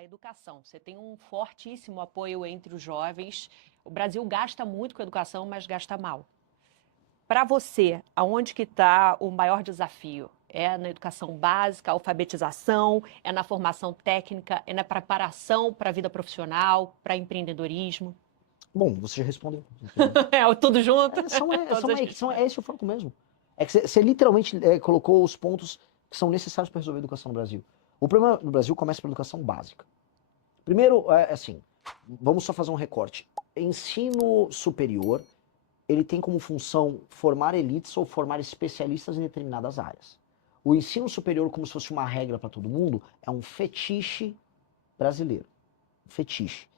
falar educação. Você tem um fortíssimo apoio entre os jovens. O Brasil gasta muito com educação, mas gasta mal. Para você, aonde que está o maior desafio? É na educação básica, alfabetização, é na formação técnica, é na preparação para a vida profissional, para empreendedorismo? Bom, você já respondeu. É, tudo junto? Esse é o foco mesmo. É que você literalmente colocou os pontos que são necessários para resolver a educação no Brasil. O problema no Brasil começa pela educação básica. Primeiro, assim, vamos só fazer um recorte. Ensino superior, ele tem como função formar elites ou formar especialistas em determinadas áreas. O ensino superior, como se fosse uma regra para todo mundo, é um fetiche brasileiro. Fetiche.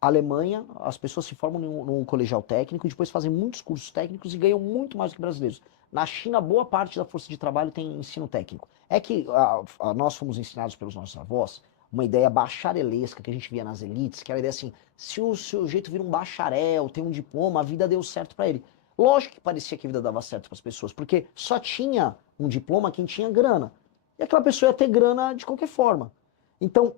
Alemanha, as pessoas se formam num colegial técnico e depois fazem muitos cursos técnicos e ganham muito mais do que brasileiros. Na China, boa parte da força de trabalho tem ensino técnico. É que nós fomos ensinados pelos nossos avós uma ideia bacharelesca que a gente via nas elites, que era a ideia assim, se o sujeito vira um bacharel, tem um diploma, a vida deu certo para ele. Lógico que parecia que a vida dava certo para as pessoas, porque só tinha um diploma quem tinha grana. E aquela pessoa ia ter grana de qualquer forma. Então,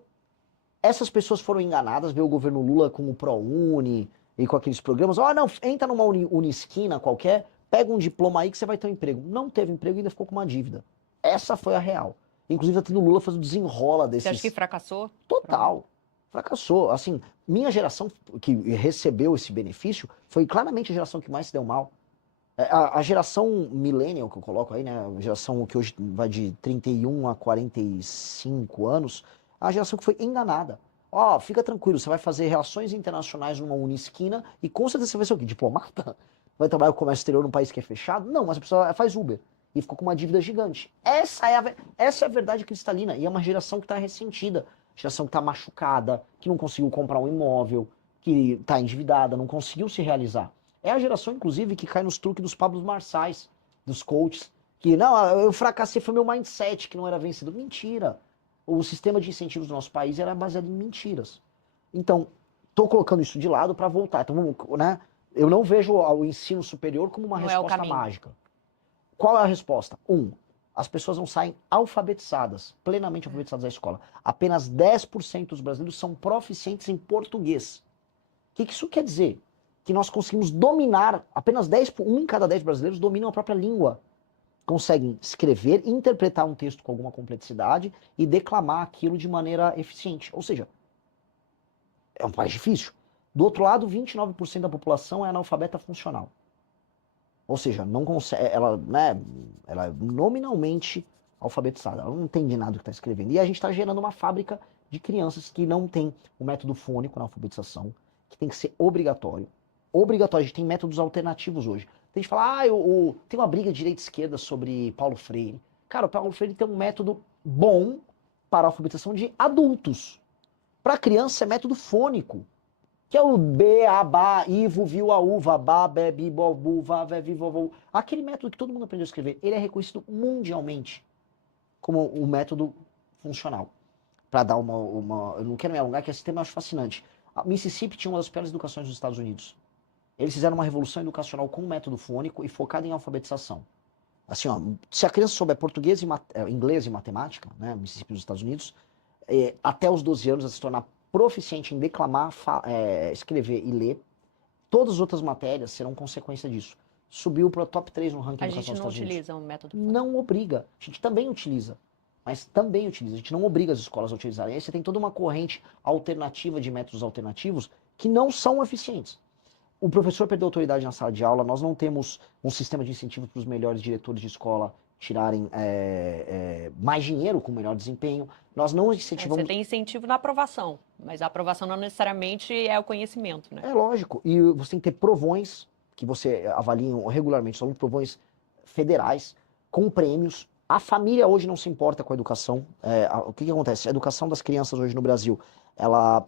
essas pessoas foram enganadas, veio o governo Lula com o ProUni e com aqueles programas. Não, entra numa Unisquina qualquer, pega um diploma aí que você vai ter um emprego. Não teve emprego e ainda ficou com uma dívida. Essa foi a real. Inclusive, até o Lula faz o desenrola desses... Você acha que fracassou? Total. Fracassou. Assim, minha geração que recebeu esse benefício foi claramente a geração que mais se deu mal. A geração millennial que eu coloco aí, né, a geração que hoje vai de 31 a 45 anos, a geração que foi enganada. Fica tranquilo, você vai fazer relações internacionais numa Unisquina e com certeza você vai ser o quê? Diplomata? Vai trabalhar com o comércio exterior num país que é fechado? Não, mas a pessoa faz Uber e ficou com uma dívida gigante. Essa é a verdade cristalina e é uma geração que está ressentida, geração que está machucada, que não conseguiu comprar um imóvel, que está endividada, não conseguiu se realizar. É a geração, inclusive, que cai nos truques dos Pablos Marçais, dos coaches, que, não, eu fracassei, foi meu mindset que não era vencido. Mentira. O sistema de incentivos do nosso país era baseado em mentiras. Então, estou colocando isso de lado para voltar. Então, vamos, né? Eu não vejo o ensino superior como uma resposta mágica. Qual é a resposta? As pessoas não saem alfabetizadas, plenamente alfabetizadas da escola. Apenas 10% dos brasileiros são proficientes em português. O que isso quer dizer? Que nós conseguimos dominar, apenas 1 em cada 10 brasileiros dominam a própria língua. Conseguem escrever, interpretar um texto com alguma complexidade e declamar aquilo de maneira eficiente. Ou seja, é um país difícil. Do outro lado, 29% da população é analfabeta funcional. Ou seja, não consegue, ela é nominalmente alfabetizada, ela não entende nada do que está escrevendo. E a gente está gerando uma fábrica de crianças que não tem o método fônico na alfabetização, que tem que ser obrigatório. Obrigatório, a gente tem métodos alternativos hoje. Tem gente que fala, tem uma briga de direita e esquerda sobre Paulo Freire. Cara, o Paulo Freire tem um método bom para a alfabetização de adultos. Para criança é método fônico, que é o B, A, Ba, Ivo, Viu, A, Uva, Ba, Be, Bi, Bo, Bu, Va, Ve, Vi, Vo, Vo. Aquele método que todo mundo aprendeu a escrever, ele é reconhecido mundialmente como o método funcional. Para dar eu não quero me alongar, que esse tema eu acho fascinante. A Mississippi tinha uma das piores educações dos Estados Unidos. Eles fizeram uma revolução educacional com um método fônico e focado em alfabetização. Assim, se a criança souber português inglês e matemática, né, Mississippi dos Estados Unidos, até os 12 anos ela se tornar proficiente em declamar, escrever e ler, todas as outras matérias serão consequência disso. Subiu para o top 3 no ranking educacional dos Estados Unidos. A gente não utiliza um método fônico. Não obriga. A gente também utiliza. Mas também utiliza. A gente não obriga as escolas a utilizarem. Aí você tem toda uma corrente alternativa de métodos alternativos que não são eficientes. O professor perdeu autoridade na sala de aula, nós não temos um sistema de incentivo para os melhores diretores de escola tirarem mais dinheiro com melhor desempenho. Nós não incentivamos... Você tem incentivo na aprovação, mas a aprovação não necessariamente é o conhecimento, né? É lógico. E você tem que ter provões, que você avalia regularmente, são provões federais, com prêmios. A família hoje não se importa com a educação. O que acontece? A educação das crianças hoje no Brasil, ela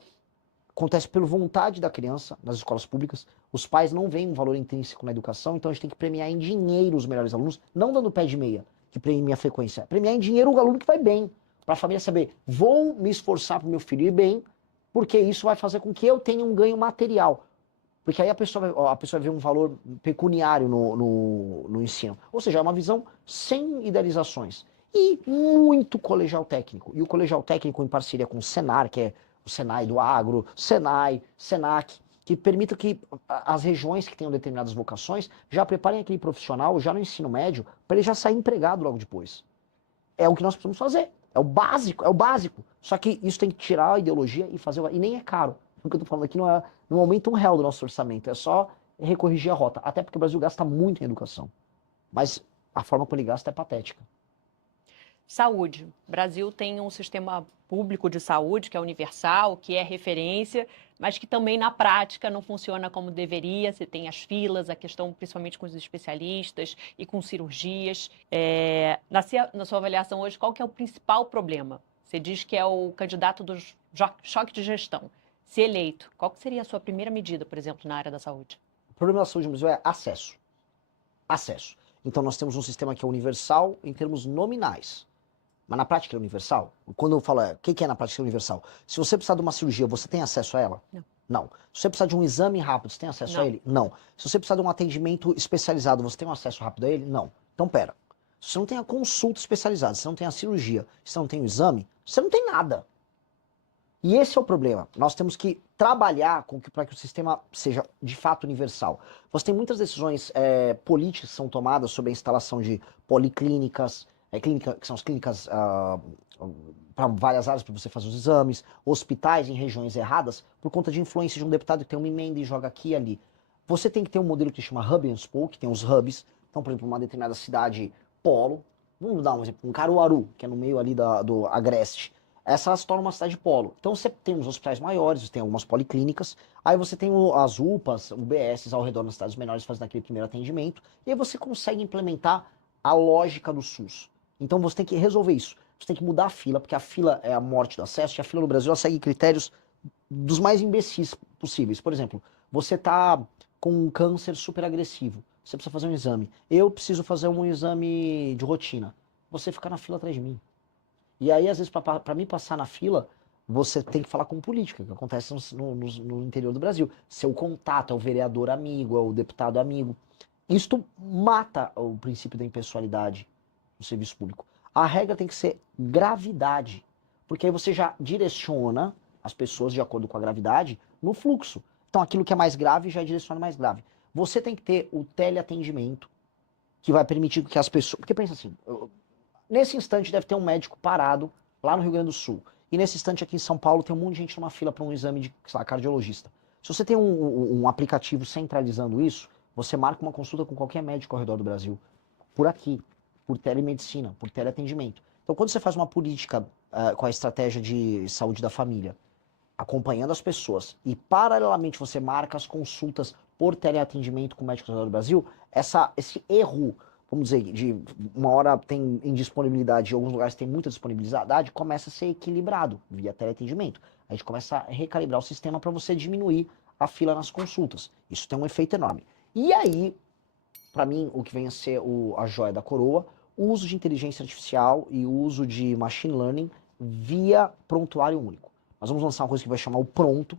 acontece por vontade da criança nas escolas públicas. Os pais não veem um valor intrínseco na educação, então a gente tem que premiar em dinheiro os melhores alunos, não dando pé de meia, que premia a frequência. Premiar em dinheiro o aluno que vai bem, para a família saber, vou me esforçar para o meu filho ir bem, porque isso vai fazer com que eu tenha um ganho material. Porque aí a pessoa vai ver um valor pecuniário no ensino. Ou seja, é uma visão sem idealizações. E muito colegial técnico. E o colegial técnico, em parceria com o Senar, que é o Senai do Agro, Senai, Senac, que permita que as regiões que tenham determinadas vocações já preparem aquele profissional já no ensino médio para ele já sair empregado logo depois. É o que nós precisamos fazer. É o básico, é o básico. Só que isso tem que tirar a ideologia e fazer. E nem é caro. O que eu tô falando aqui não aumenta R$ 1 do nosso orçamento. É só recorrigir a rota. Até porque o Brasil gasta muito em educação. Mas a forma como ele gasta é patética. Saúde. O Brasil tem um sistema público de saúde que é universal, que é referência, mas que também na prática não funciona como deveria. Você tem as filas, a questão principalmente com os especialistas e com cirurgias. Na sua avaliação hoje, qual que é o principal problema? Você diz que é o candidato do choque de gestão. Se eleito, qual que seria a sua primeira medida, por exemplo, na área da saúde? O problema da saúde no Brasil é acesso. Acesso. Então nós temos um sistema que é universal em termos nominais. Mas na prática é universal? Quando eu falo, o que é na prática universal? Se você precisar de uma cirurgia, você tem acesso a ela? Não. Não. Se você precisar de um exame rápido, você tem acesso a ele? Não. Se você precisar de um atendimento especializado, você tem um acesso rápido a ele? Não. Então, pera. Se você não tem a consulta especializada, se você não tem a cirurgia, se você não tem o exame, você não tem nada. E esse é o problema. Nós temos que trabalhar para que o sistema seja de fato universal. Você tem muitas decisões políticas que são tomadas sobre a instalação de policlínicas, que são as clínicas para várias áreas para você fazer os exames, hospitais em regiões erradas, por conta de influência de um deputado que tem uma emenda e joga aqui e ali. Você tem que ter um modelo que se chama Hub and Spoke, que tem os hubs. Então, por exemplo, uma determinada cidade polo, vamos dar um exemplo, um Caruaru, que é no meio ali do Agreste. Essa se torna uma cidade polo. Então você tem os hospitais maiores, você tem algumas policlínicas, aí você tem as UPAs, UBSs ao redor das cidades menores fazendo aquele primeiro atendimento, e aí você consegue implementar a lógica do SUS. Então você tem que resolver isso. Você tem que mudar a fila, porque a fila é a morte do acesso, e a fila no Brasil ela segue critérios dos mais imbecis possíveis. Por exemplo, você tá com um câncer super agressivo, você precisa fazer um exame. Eu preciso fazer um exame de rotina. Você fica na fila atrás de mim. E aí, às vezes, para mim passar na fila, você tem que falar com política, que acontece no interior do Brasil. Seu contato é o vereador amigo, é o deputado amigo. Isto mata o princípio da impessoalidade no serviço público. A regra tem que ser gravidade, porque aí você já direciona as pessoas de acordo com a gravidade no fluxo. Então aquilo que é mais grave já direciona mais grave. Você tem que ter o teleatendimento, que vai permitir que as pessoas... Porque pensa assim, nesse instante deve ter um médico parado lá no Rio Grande do Sul. E nesse instante aqui em São Paulo tem um monte de gente numa fila para um exame de, sei lá, cardiologista. Se você tem um aplicativo centralizando isso, você marca uma consulta com qualquer médico ao redor do Brasil. Por aqui, por telemedicina, por teleatendimento. Então quando você faz uma política com a estratégia de saúde da família, acompanhando as pessoas, e paralelamente você marca as consultas por teleatendimento com médicos ao redor do Brasil, esse erro, vamos dizer, de uma hora tem indisponibilidade, em alguns lugares tem muita disponibilidade, começa a ser equilibrado via teleatendimento. A gente começa a recalibrar o sistema para você diminuir a fila nas consultas. Isso tem um efeito enorme. E aí, para mim, o que vem a ser a joia da coroa, o uso de inteligência artificial e o uso de machine learning via prontuário único. Nós vamos lançar uma coisa que vai chamar o Pronto,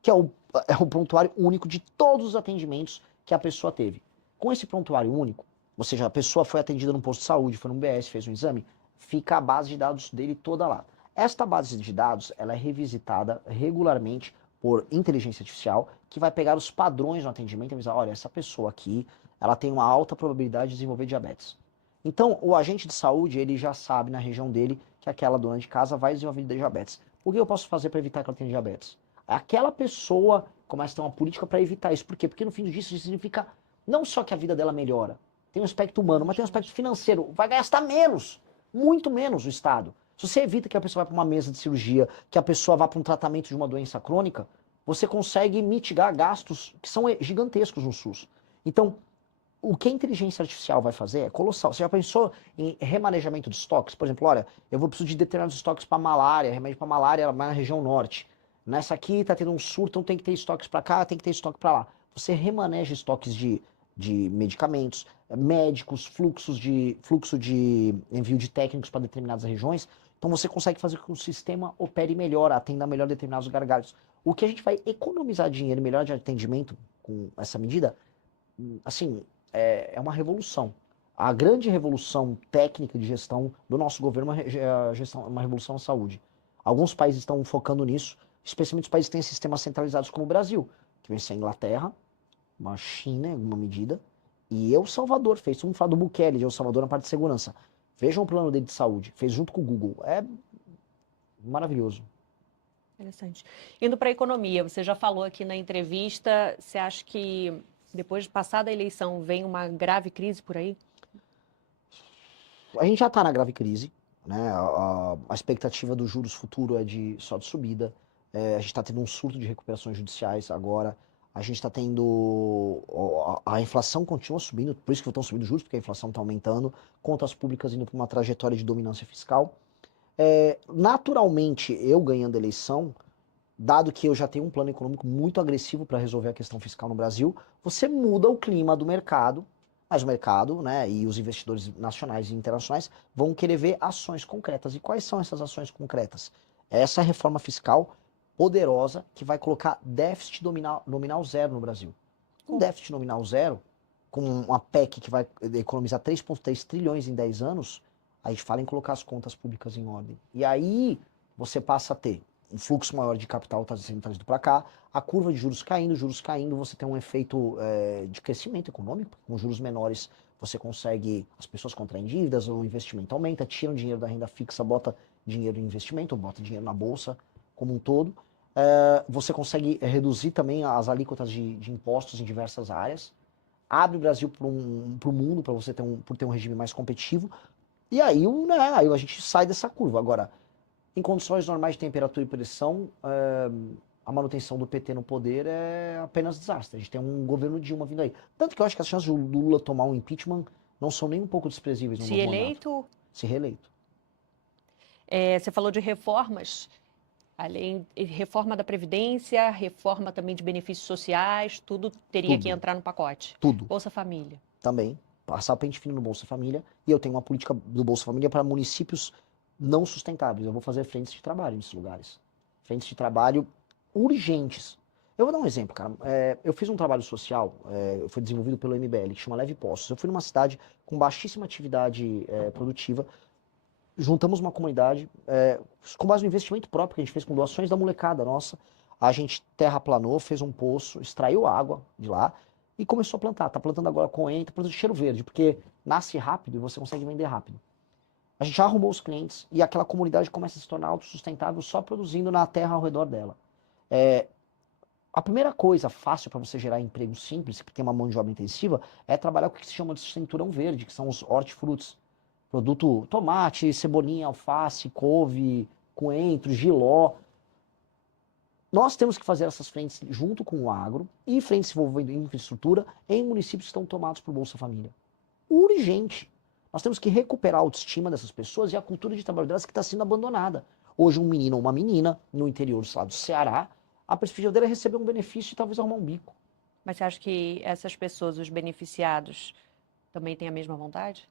que é o prontuário único de todos os atendimentos que a pessoa teve. Com esse prontuário único, ou seja, a pessoa foi atendida num posto de saúde, foi num BS, fez um exame, fica a base de dados dele toda lá. Esta base de dados, ela é revisitada regularmente por inteligência artificial, que vai pegar os padrões no atendimento e avisar, olha, essa pessoa aqui, ela tem uma alta probabilidade de desenvolver diabetes. Então, o agente de saúde, ele já sabe na região dele que aquela dona de casa vai desenvolver diabetes. O que eu posso fazer para evitar que ela tenha diabetes? Aquela pessoa começa a ter uma política para evitar isso. Por quê? Porque no fim do dia isso significa não só que a vida dela melhora, tem um aspecto humano, mas tem um aspecto financeiro. Vai gastar menos, muito menos o Estado. Se você evita que a pessoa vá para uma mesa de cirurgia, que a pessoa vá para um tratamento de uma doença crônica, você consegue mitigar gastos que são gigantescos no SUS. Então, o que a inteligência artificial vai fazer é colossal. Você já pensou em remanejamento de estoques? Por exemplo, olha, eu vou precisar de determinados estoques para malária, remédio para malária vai na região norte. Nessa aqui está tendo um surto, então tem que ter estoques para cá, tem que ter estoque para lá. Você remaneja estoques de medicamentos, médicos, fluxo de envio de técnicos para determinadas regiões. Então você consegue fazer com que o sistema opere melhor, atenda melhor determinados gargalos. O que a gente vai economizar dinheiro, melhor de atendimento com essa medida, assim, é uma revolução. A grande revolução técnica de gestão do nosso governo é uma revolução na saúde. Alguns países estão focando nisso, especialmente os países que têm sistemas centralizados como o Brasil, que vem ser a Inglaterra, uma China em alguma medida, e El Salvador fez. Vamos falar do Bukele de El Salvador na parte de segurança. Vejam o plano dele de saúde, fez junto com o Google. É maravilhoso. Interessante. Indo para a economia, você já falou aqui na entrevista, você acha que depois de passada a eleição vem uma grave crise por aí? A gente já está na grave crise, né? A expectativa dos juros futuro é só de subida. A gente está tendo um surto de recuperações judiciais agora. A gente está tendo. A inflação continua subindo, por isso que estão subindo os juros, porque a inflação está aumentando. Contas públicas indo para uma trajetória de dominância fiscal. Naturalmente, eu ganhando a eleição, dado que eu já tenho um plano econômico muito agressivo para resolver a questão fiscal no Brasil, você muda o clima do mercado, mas o mercado, né, e os investidores nacionais e internacionais vão querer ver ações concretas. E quais são essas ações concretas? Essa reforma fiscal poderosa que vai colocar déficit nominal zero no Brasil. Um déficit nominal zero, com uma PEC que vai economizar 3,3 trilhões em 10 anos, a gente fala em colocar as contas públicas em ordem. E aí você passa a ter um fluxo maior de capital está sendo trazido para cá, a curva de juros caindo, você tem um efeito de crescimento econômico, com juros menores você consegue, as pessoas contraem dívidas, o investimento aumenta, tiram dinheiro da renda fixa, bota dinheiro em investimento, bota dinheiro na bolsa como um todo. Você consegue reduzir também as alíquotas de impostos em diversas áreas, abre o Brasil para o mundo, para você ter um regime mais competitivo, e aí, aí a gente sai dessa curva. Agora, em condições normais de temperatura e pressão, a manutenção do PT no poder é apenas desastre. A gente tem um governo Dilma vindo aí. Tanto que eu acho que as chances do Lula tomar um impeachment não são nem um pouco desprezíveis no Se novo eleito? mandato. Se reeleito. Você falou de reformas, além reforma da Previdência, reforma também de benefícios sociais, tudo teria que Tudo. entrar no pacote. Tudo. Bolsa Família. Também. Passar pente fino no Bolsa Família. E eu tenho uma política do Bolsa Família para municípios não sustentáveis. Eu vou fazer frentes de trabalho nesses lugares. Frentes de trabalho urgentes. Eu vou dar um exemplo, cara. Eu fiz um trabalho social, foi desenvolvido pelo MBL, que chama Leve Postos. Eu fui numa cidade com baixíssima atividade produtiva. Juntamos uma comunidade com base no investimento próprio que a gente fez com doações da molecada nossa. A gente terraplanou, fez um poço, extraiu água de lá e começou a plantar. Tá plantando agora coentro, plantando cheiro verde, porque nasce rápido e você consegue vender rápido. A gente já arrumou os clientes e aquela comunidade começa a se tornar autossustentável só produzindo na terra ao redor dela. A primeira coisa fácil para você gerar emprego simples, que tem uma mão de obra intensiva, é trabalhar com o que se chama de cinturão verde, que são os hortifrutos. Produto tomate, cebolinha, alface, couve, coentro, jiló. Nós temos que fazer essas frentes junto com o agro e frentes envolvendo infraestrutura em municípios que estão tomados por Bolsa Família. Urgente. Nós temos que recuperar a autoestima dessas pessoas e a cultura de trabalho delas que está sendo abandonada. Hoje, um menino ou uma menina no interior do Ceará, a perspectiva dela é receber um benefício e talvez arrumar um bico. Mas você acha que essas pessoas, os beneficiados, também têm a mesma vontade?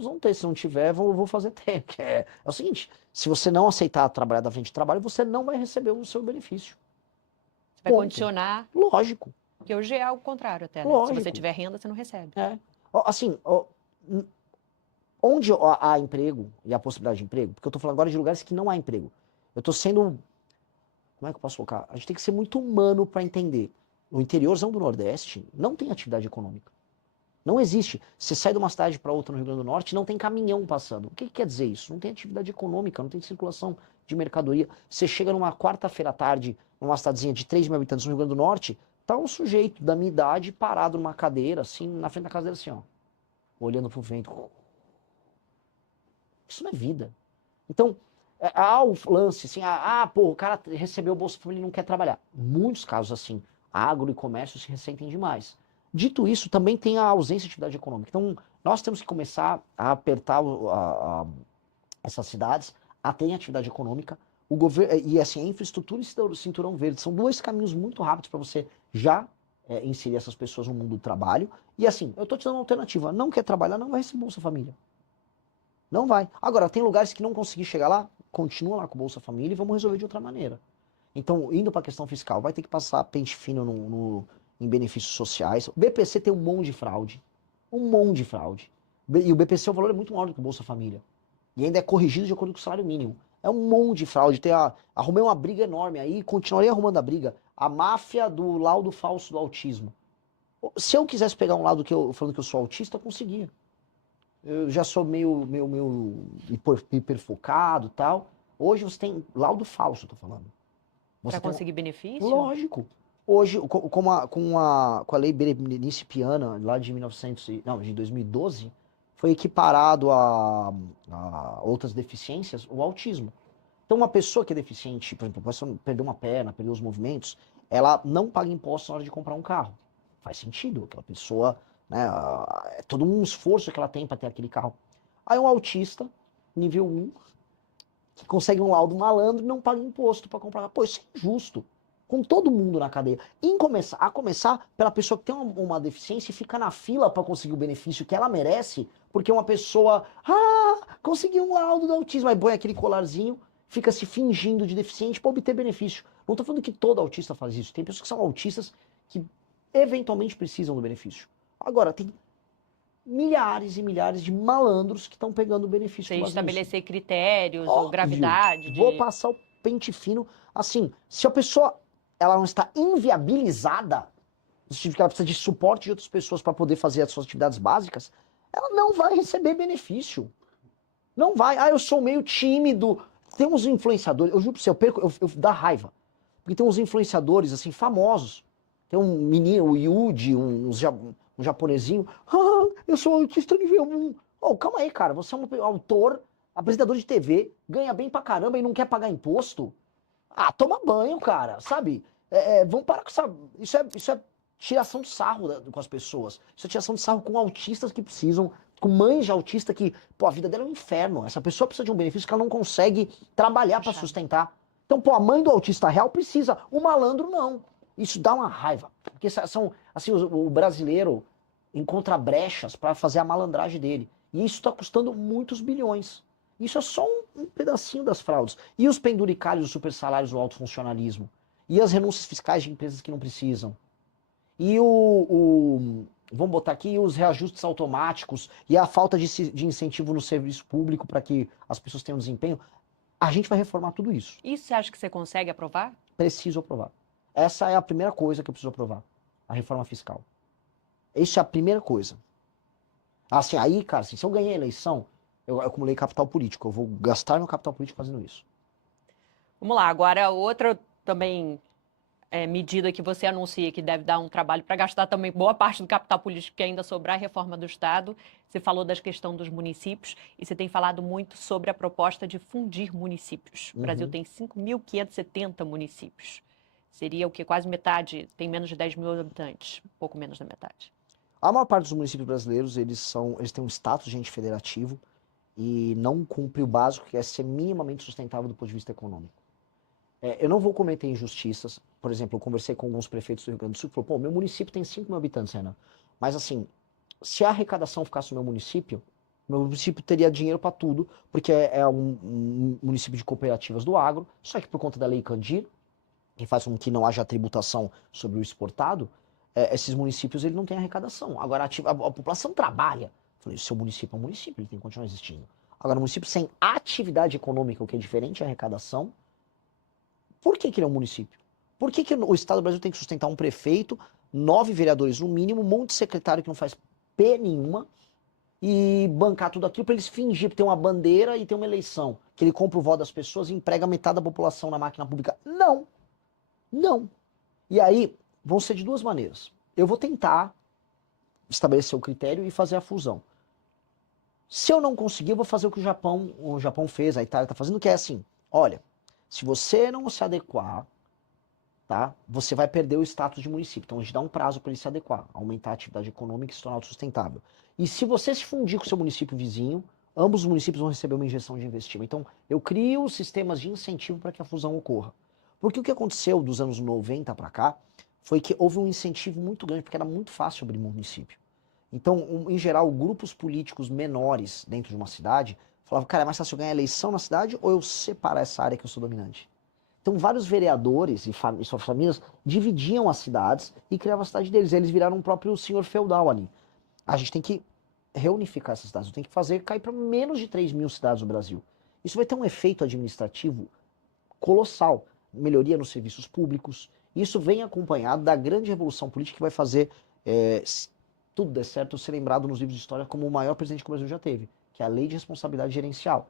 Vão ter. Se não tiver, vou fazer ter. É o seguinte, se você não aceitar trabalhar da frente de trabalho, você não vai receber o seu benefício. Você vai condicionar? Lógico. Porque hoje é algo contrário até, né? Lógico. Se você tiver renda, você não recebe. Assim, onde há emprego e a possibilidade de emprego, porque eu estou falando agora de lugares que não há emprego. Eu estou sendo, como é que eu posso colocar? A gente tem que ser muito humano para entender. No interiorzão do Nordeste, não tem atividade econômica. Não existe. Você sai de uma cidade para outra no Rio Grande do Norte, não tem caminhão passando. O que quer dizer isso? Não tem atividade econômica, não tem circulação de mercadoria. Você chega numa quarta-feira à tarde, numa cidadezinha de 3 mil habitantes no Rio Grande do Norte, tá um sujeito da minha idade parado numa cadeira, assim, na frente da casa dele, assim, ó, olhando pro vento. Isso não é vida. Então, há o lance, assim, o cara recebeu o Bolsa Família e não quer trabalhar. Muitos casos assim, agro e comércio se ressentem demais. Dito isso, também tem a ausência de atividade econômica. Então, nós temos que começar a apertar essas cidades a terem atividade econômica. O governo, e assim, a infraestrutura e o cinturão verde são dois caminhos muito rápidos para você já inserir essas pessoas no mundo do trabalho. E assim, eu estou te dando uma alternativa. Não quer trabalhar, não vai receber Bolsa Família. Não vai. Agora, tem lugares que não conseguir chegar lá, continua lá com Bolsa Família e vamos resolver de outra maneira. Então, indo para a questão fiscal, vai ter que passar pente fino em benefícios sociais. O BPC tem um monte de fraude. Um monte de fraude. E o BPC, o valor é muito maior do que o Bolsa Família. E ainda é corrigido de acordo com o salário mínimo. É um monte de fraude. Arrumei uma briga enorme aí, continuarei arrumando a briga. A máfia do laudo falso do autismo. Se eu quisesse pegar um lado falando que eu sou autista, eu conseguia. Eu já sou meio hiperfocado e tal. Hoje você tem laudo falso, eu tô falando. Para conseguir benefício? Lógico. Hoje, com a lei Berenice Piana, lá de 2012, foi equiparado a outras deficiências o autismo. Então, uma pessoa que é deficiente, por exemplo, a pessoa perdeu uma perna, perdeu os movimentos, ela não paga imposto na hora de comprar um carro. Faz sentido, aquela pessoa, né, é todo um esforço que ela tem para ter aquele carro. Aí um autista, nível 1, que consegue um laudo malandro e não paga imposto para comprar. Pô, isso é injusto. Com todo mundo na cadeia. A começar pela pessoa que tem uma deficiência e fica na fila para conseguir o benefício que ela merece, porque uma pessoa, conseguiu um laudo do autismo, aí põe aquele colarzinho, fica se fingindo de deficiente para obter benefício. Não tô falando que todo autista faz isso. Tem pessoas que são autistas que eventualmente precisam do benefício. Agora, tem milhares e milhares de malandros que estão pegando o benefício. Sem estabelecer critérios ou gravidade. Vou passar o pente fino. Assim, se a pessoa ela não está inviabilizada, significa que ela precisa de suporte de outras pessoas para poder fazer as suas atividades básicas, ela não vai receber benefício. Não vai. Eu sou meio tímido. Tem uns influenciadores, eu juro pra você, eu dá raiva. Porque tem uns influenciadores, assim, famosos. Tem um menino, o Yuji, um japonesinho. Eu sou autista nível 1. Calma aí, cara. Você é um autor, apresentador de TV, ganha bem pra caramba e não quer pagar imposto? Toma banho, cara, sabe? Vamos parar com essa... Isso é tiração de sarro com as pessoas. Isso é tiração de sarro com autistas que precisam, com mães de autista que, a vida dela é um inferno. Essa pessoa precisa de um benefício que ela não consegue trabalhar para sustentar. Então, a mãe do autista real precisa, o malandro não. Isso dá uma raiva. Porque são, assim, o brasileiro encontra brechas para fazer a malandragem dele. E isso está custando muitos bilhões. Isso é só um pedacinho das fraudes. E os penduricalhos, os super salários, o alto funcionalismo. E as renúncias fiscais de empresas que não precisam. E vamos botar aqui, os reajustes automáticos e a falta de incentivo no serviço público para que as pessoas tenham desempenho. A gente vai reformar tudo isso. Isso você acha que você consegue aprovar? Preciso aprovar. Essa é a primeira coisa que eu preciso aprovar. A reforma fiscal. Isso é a primeira coisa. Assim, aí, cara, se eu ganhei a eleição, eu acumulei capital político. Eu vou gastar meu capital político fazendo isso. Vamos lá, agora outra também medida que você anuncia que deve dar um trabalho para gastar também boa parte do capital político que ainda sobrar, a reforma do Estado. Você falou da questão dos municípios e você tem falado muito sobre a proposta de fundir municípios. O Brasil tem 5.570 municípios. Seria o que? Quase metade, tem menos de 10 mil habitantes, pouco menos da metade. A maior parte dos municípios brasileiros, eles têm um status de ente federativo e não cumpre o básico, que é ser minimamente sustentável do ponto de vista econômico. Eu não vou cometer injustiças. Por exemplo, eu conversei com alguns prefeitos do Rio Grande do Sul e falou, meu município tem 5 mil habitantes, Renan. Mas assim, se a arrecadação ficasse no meu município teria dinheiro para tudo, porque é um município de cooperativas do agro, só que por conta da Lei Candir, que faz com que não haja tributação sobre o exportado, esses municípios ele não têm arrecadação. Agora, a população trabalha. Eu falei, o seu município é um município, ele tem que continuar existindo. Agora, um município sem atividade econômica, o que é diferente, é arrecadação. Por que ele é um município? Por que o Estado do Brasil tem que sustentar um prefeito, 9 vereadores no mínimo, um monte de secretário que não faz P nenhuma, e bancar tudo aquilo para eles fingir que tem uma bandeira e tem uma eleição, que ele compra o voto das pessoas e emprega metade da população na máquina pública? Não. Não. E aí, vão ser de duas maneiras. Eu vou tentar estabelecer o critério e fazer a fusão. Se eu não conseguir, eu vou fazer o que o Japão fez, a Itália está fazendo, que é assim, olha, se você não se adequar, tá, você vai perder o status de município. Então a gente dá um prazo para ele se adequar, aumentar a atividade econômica e se tornar autossustentável. E se você se fundir com o seu município vizinho, ambos os municípios vão receber uma injeção de investimento. Então eu crio sistemas de incentivo para que a fusão ocorra. Porque o que aconteceu dos anos 90 para cá foi que houve um incentivo muito grande, porque era muito fácil abrir município. Então, em geral, grupos políticos menores dentro de uma cidade falavam, cara, é mais fácil eu ganhar eleição na cidade ou eu separar essa área que eu sou dominante? Então, vários vereadores e suas famílias dividiam as cidades e criavam a cidade deles. Eles viraram um próprio senhor feudal ali. A gente tem que reunificar essas cidades. Tem que fazer cair para menos de 3 mil cidades no Brasil. Isso vai ter um efeito administrativo colossal, melhoria nos serviços públicos. Isso vem acompanhado da grande revolução política que vai fazer, se tudo der certo, ser lembrado nos livros de história como o maior presidente que o Brasil já teve, que é a Lei de Responsabilidade Gerencial,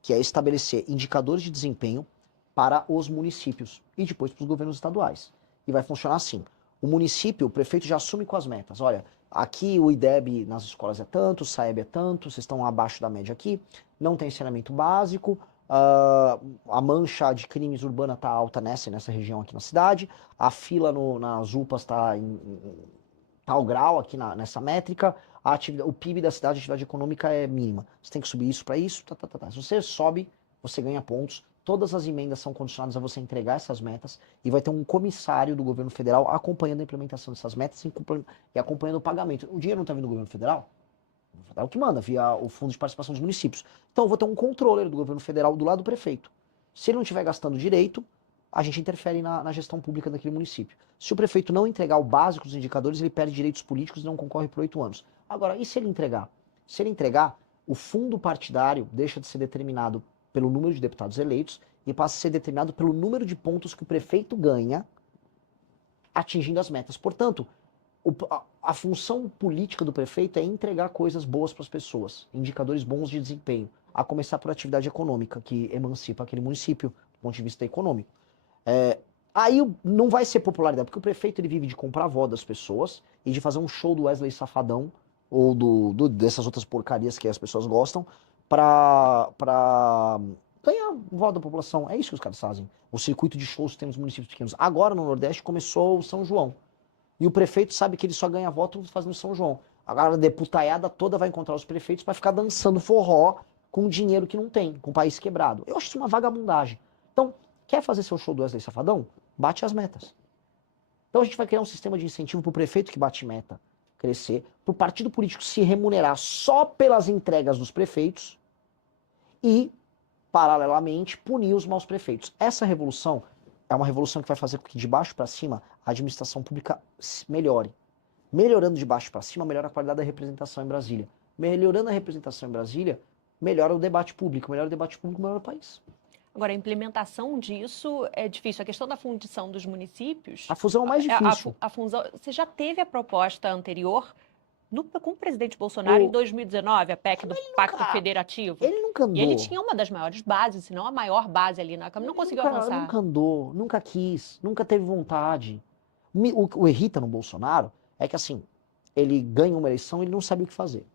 que é estabelecer indicadores de desempenho para os municípios e depois para os governos estaduais. E vai funcionar assim. O município, o prefeito já assume com as metas. Olha, aqui o IDEB nas escolas é tanto, o SAEB é tanto, vocês estão abaixo da média aqui, não tem saneamento básico, a mancha de crimes urbana está alta nessa região aqui na cidade, a fila nas UPAs está em tal grau aqui nessa métrica, o PIB da cidade, a atividade econômica é mínima. Você tem que subir isso para isso, tá. Se você sobe, você ganha pontos. Todas as emendas são condicionadas a você entregar essas metas e vai ter um comissário do governo federal acompanhando a implementação dessas metas e acompanhando o pagamento. O dinheiro não está vindo do governo federal? O governo federal que manda, via o Fundo de Participação dos Municípios. Então eu vou ter um controller do governo federal do lado do prefeito. Se ele não estiver gastando direito, a gente interfere na gestão pública daquele município. Se o prefeito não entregar o básico dos indicadores, ele perde direitos políticos e não concorre por 8 anos. Agora, e se ele entregar? Se ele entregar, o fundo partidário deixa de ser determinado pelo número de deputados eleitos e passa a ser determinado pelo número de pontos que o prefeito ganha atingindo as metas. Portanto, a função política do prefeito é entregar coisas boas para as pessoas, indicadores bons de desempenho, a começar por atividade econômica, que emancipa aquele município do ponto de vista econômico. Aí não vai ser popularidade, porque o prefeito ele vive de comprar a voz das pessoas e de fazer um show do Wesley Safadão ou dessas outras porcarias que as pessoas gostam pra ganhar voto da população. É isso que os caras fazem. O circuito de shows que tem nos municípios pequenos. Agora no Nordeste começou o São João. E o prefeito sabe que ele só ganha voto fazendo São João. Agora a deputaiada toda vai encontrar os prefeitos para ficar dançando forró com dinheiro que não tem, com o país quebrado. Eu acho isso uma vagabundagem. Então, quer fazer seu show do Wesley Safadão? Bate as metas. Então a gente vai criar um sistema de incentivo para o prefeito que bate meta crescer, para o partido político se remunerar só pelas entregas dos prefeitos e, paralelamente, punir os maus prefeitos. Essa revolução é uma revolução que vai fazer com que de baixo para cima a administração pública melhore. Melhorando de baixo para cima, melhora a qualidade da representação em Brasília. Melhorando a representação em Brasília, melhora o debate público. Melhora o debate público, melhora o país. Agora, a implementação disso é difícil. A questão da fundição dos municípios... A fusão é mais difícil. A fusão, você já teve a proposta anterior com o presidente Bolsonaro em 2019, a PEC do Pacto Federativo? Ele nunca andou. E ele tinha uma das maiores bases, se não a maior base ali na Câmara, não conseguiu avançar. Nunca andou, nunca quis, nunca teve vontade. O irrita no Bolsonaro é que, assim, ele ganha uma eleição e ele não sabe o que fazer.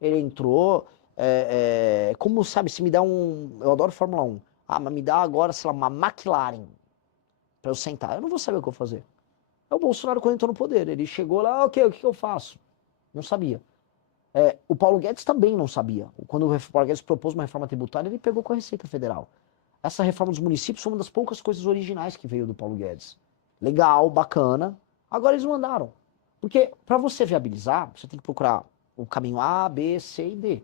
Ele entrou, como, sabe, se me dá eu adoro Fórmula 1. Mas me dá agora, sei lá, uma McLaren pra eu sentar. Eu não vou saber o que eu vou fazer. É o Bolsonaro quando entrou no poder. Ele chegou lá, ok, o que eu faço? Não sabia. O Paulo Guedes também não sabia. Quando o Paulo Guedes propôs uma reforma tributária, ele pegou com a Receita Federal. Essa reforma dos municípios foi uma das poucas coisas originais que veio do Paulo Guedes. Legal, bacana. Agora eles não andaram. Porque para você viabilizar, você tem que procurar o caminho A, B, C e D.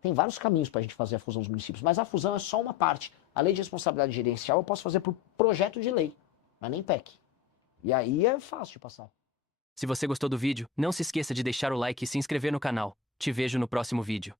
Tem vários caminhos para a gente fazer a fusão dos municípios, mas a fusão é só uma parte. A lei de responsabilidade gerencial eu posso fazer por projeto de lei, mas nem PEC. E aí é fácil de passar. Se você gostou do vídeo, não se esqueça de deixar o like e se inscrever no canal. Te vejo no próximo vídeo.